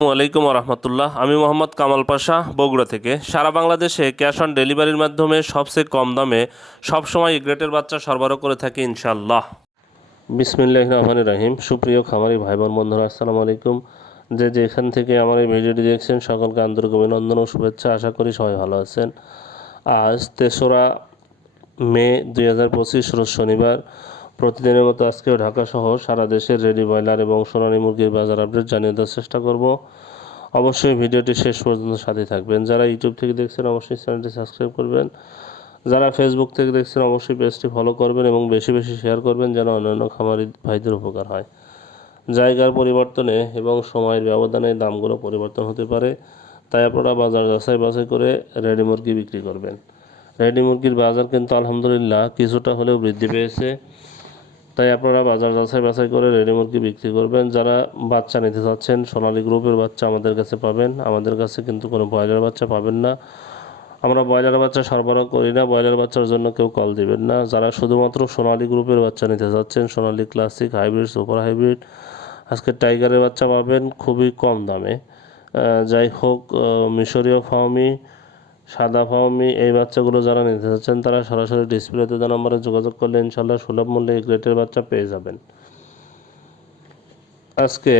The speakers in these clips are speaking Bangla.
আসসালামু আলাইকুম রহমতুল্লাহ। আমি মোহাম্মদ কামাল পাশা, বগুড়া থেকে। সারা বাংলাদেশে ক্যাশ অন ডেলিভারির মাধ্যমে সবচেয়ে কম দামে সবসময় গ্রেটের বাচ্চা সরবরাহ করে থাকি ইনশাল্লাহ। বিসমিল্লাহির রহমানির রহিম। সুপ্রিয় খামারি ভাই বোন বন্ধুরা, আসসালামু আলাইকুম। যেখান থেকে আমার এই ভিডিওটি দেখছেন সকলকে আন্তরিক অভিনন্দন ও শুভেচ্ছা। আশা করি সবাই ভালো আছেন। আজ 3রা মে 2025 রোজ শনিবার। প্রতিদিনের মতো আজকেও ঢাকা সহ সারা দেশের রেডি ব্রয়লার এবং সোনালী মুরগির বাজার আপডেট জানিয়ে দেওয়ার চেষ্টা করব। অবশ্যই ভিডিওটি শেষ পর্যন্ত সাথে থাকবেন। যারা ইউটিউব থেকে দেখছেন অবশ্যই চ্যানেলটি সাবস্ক্রাইব করবেন। যারা ফেসবুক থেকে দেখছেন অবশ্যই পেজটি ফলো করবেন এবং বেশি বেশি শেয়ার করবেন যেন অন্যান্য খামারি ভাইদের উপকার হয়। জায়গার পরিবর্তনে এবং সময়ের ব্যবধানে দামগুলো পরিবর্তন হতে পারে, তাই আপনারা বাজার যাচাই করে রেডি মুরগি বিক্রি করবেন। রেডি মুরগির বাজার কিন্তু আলহামদুলিল্লাহ কিছুটা হলেও বৃদ্ধি পেয়েছে, তাই আপনারা বাজার যাচাই করে রেডি মুরগি বিক্রি করবেন। যারা বাচ্চা নিতে চাচ্ছেন সোনালী গ্রুপের বাচ্চা আমাদের কাছে পাবেন। আমাদের কাছে কিন্তু কোনো ব্রয়লার বাচ্চা পাবেন না। আমরা ব্রয়লার বাচ্চা সরবরাহ করি না। ব্রয়লার বাচ্চার জন্য কেউ কল দিবেন না। যারা শুধুমাত্র সোনালী গ্রুপের বাচ্চা নিতে চাচ্ছেন, সোনালী ক্লাসিক, হাইব্রিড, সুপার হাইব্রিড, আজকে টাইগারের বাচ্চা পাবেন খুবই কম দামে। যাই হোক, মিশরীয় ফাউমি, সাদা ফাউমি, এই বাচ্চাগুলো যারা নিতে চাচ্ছেন তারা সরাসরি ডিসপ্লেতে দেওয়া নম্বরে যোগাযোগ করলে ইনশাল্লাহ সুলভ মূল্যে এই গ্রেটের বাচ্চা পেয়ে যাবেন। আজকে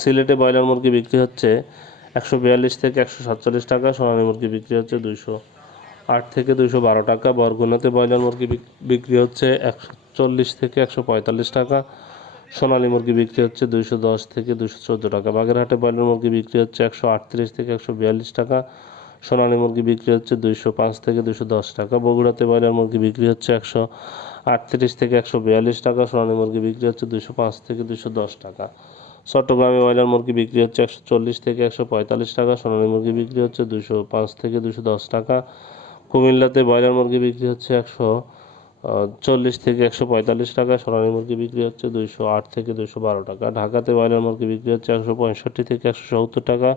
সিলেটে ব্রয়লার মুরগি বিক্রি হচ্ছে 142 থেকে 147 টাকা। সোনালী মুরগি বিক্রি হচ্ছে 208 থেকে 212 টাকা। বরগুনাতে ব্রয়লার মুরগি বিক্রি হচ্ছে 140 থেকে 145 টাকা। সোনালী মুরগি বিক্রি হচ্ছে 210 থেকে 214 টাকা। বাগেরহাটে ব্রয়লার মুরগি বিক্রি হচ্ছে 138 থেকে 142 টাকা। সোনালী মুরগি বিক্রি হচ্ছে 205 থেকে 210 টাকা। বগুড়াতে ব্রয়লার মুরগি বিক্রি হচ্ছে 138 থেকে 142 টাকা। সোনালী মুরগি বিক্রি হচ্ছে 205 থেকে 210 টাকা। চট্টগ্রামে ব্রয়লার মুরগি বিক্রি হচ্ছে 140 থেকে 145 টাকা। সোনালী মুরগি বিক্রি হচ্ছে 205 থেকে 210 টাকা। কুমিল্লাতে ব্রয়লার মুরগি বিক্রি হচ্ছে 140 থেকে 145 টাকা। সোনালী মুরগি বিক্রি হচ্ছে 208 থেকে 212 টাকা। ঢাকাতে ব্রয়লার মুরগি বিক্রি হচ্ছে 165 থেকে 170 টাকা।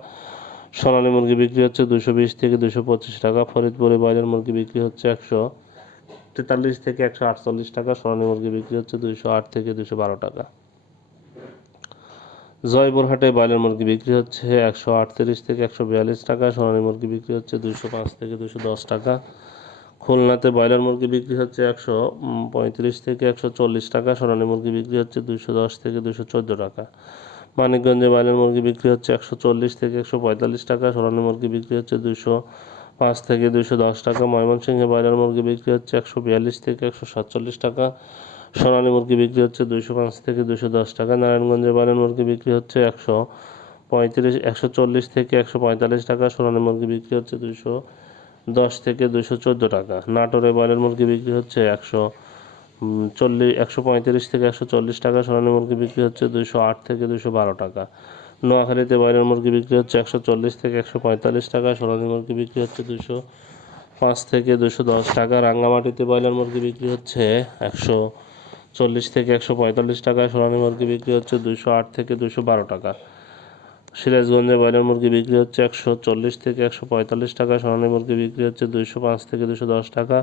সোনালী মুরগি বিক্রি হচ্ছে 220 থেকে 225 টাকা। ফরিদপুরে ব্রয়লার মুরগি বিক্রি হচ্ছে 143 থেকে 148 টাকা। সোনালী মুরগি বিক্রি হচ্ছে 208 থেকে 212 টাকা। জয়পুরহাটে ব্রয়লার মুরগি বিক্রি হচ্ছে 138 থেকে 142 টাকা। সোনালী মুরগি বিক্রি হচ্ছে 205 থেকে 210 টাকা। খুলনাতে ব্রয়লার মুরগি বিক্রি হচ্ছে 135 থেকে 140 টাকা। সোনালী মুরগি বিক্রি হচ্ছে 210 থেকে 214 টাকা। মানিকগঞ্জে ব্রয়লার মুরগি বিক্রি হচ্ছে 140 থেকে 145 টাকা। সোনালী মুরগি বিক্রি হচ্ছে 205 থেকে 210 টাকা। ময়মনসিংহে ব্রয়লার মুরগি বিক্রি হচ্ছে 142 থেকে 147 টাকা। সোনালী মুরগি বিক্রি হচ্ছে 205 থেকে 210 টাকা। নারায়ণগঞ্জে ব্রয়লার মুরগি বিক্রি হচ্ছে 140 থেকে 145 টাকা। সোনালী মুরগি বিক্রি হচ্ছে 210 থেকে 214 টাকা। নাটোরে ব্রয়লার মুরগি বিক্রি হচ্ছে 135 থেকে 140 টাকা। সোনালী মুরগি বিক্রি হচ্ছে 208 থেকে 212 টাকা। নোয়াখালীতে ব্রয়লার মুরগি বিক্রি হচ্ছে 140 থেকে 145 টাকা। সোনালী মুরগি বিক্রি হচ্ছে 205 থেকে 210 টাকা। রাঙ্গামাটিতে ব্রয়লার মুরগি বিক্রি হচ্ছে 140 থেকে 145 টাকা। সোনালী মুরগি বিক্রি হচ্ছে 208 থেকে 212 টাকা। সিরাজগঞ্জে ব্রয়লার মুরগি বিক্রি হচ্ছে 140 থেকে 145 টাকা। সোনালী মুরগি বিক্রি হচ্ছে 205 থেকে 210 টাকা।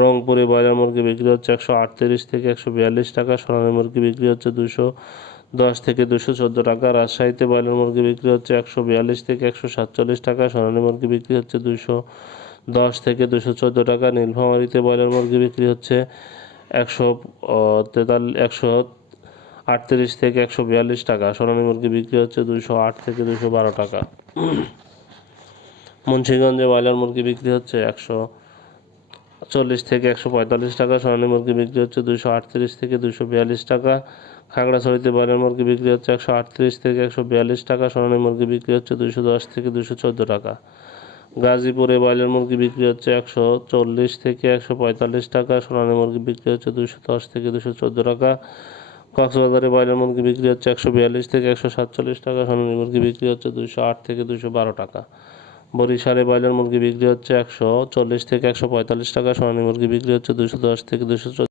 রংপুরে ব্রয়লার মুরগি বিক্রি হচ্ছে 138 থেকে 142 টাকা। সোনালী মুরগি বিক্রি হচ্ছে 210 থেকে 214 টাকা। রাজশাহীতে ব্রয়লার মুরগি বিক্রি হচ্ছে 142 থেকে 147 টাকা। সোনালী মুরগি বিক্রি হচ্ছে 210 থেকে 214 টাকা। নীলফামারীতে ব্রয়লার মুরগি বিক্রি হচ্ছে 138 থেকে 142 টাকা। সোনালী মুরগি বিক্রি হচ্ছে 208 থেকে 212 টাকা। মুন্সিগঞ্জে ব্রয়লার মুরগি বিক্রি হচ্ছে 140 থেকে 145 টাকা। সোনালী মুরগি বিক্রি হচ্ছে 238 থেকে 242 টাকা। খাগড়াছড়িতে ব্রয়লার মুরগি বিক্রি হচ্ছে 138 থেকে 142 টাকা। সোনালী মুরগি বিক্রি হচ্ছে 210 থেকে 214 টাকা। গাজীপুরে ব্রয়লার মুরগি বিক্রি হচ্ছে 140 থেকে 145 টাকা। সোনালী মুরগি বিক্রি হচ্ছে 210 থেকে 214 টাকা। কক্সবাজারে ব্রয়লার মুরগি বিক্রি হচ্ছে 142 থেকে 147 টাকা। সোনালী মুরগি বিক্রি হচ্ছে 208 থেকে 212 টাকা। বরিশালে ব্রয়লার মুরগি বিক্রি হচ্ছে 140 থেকে 145 টাকা। সোনালী মুরগি বিক্রি হচ্ছে 210 থেকে 214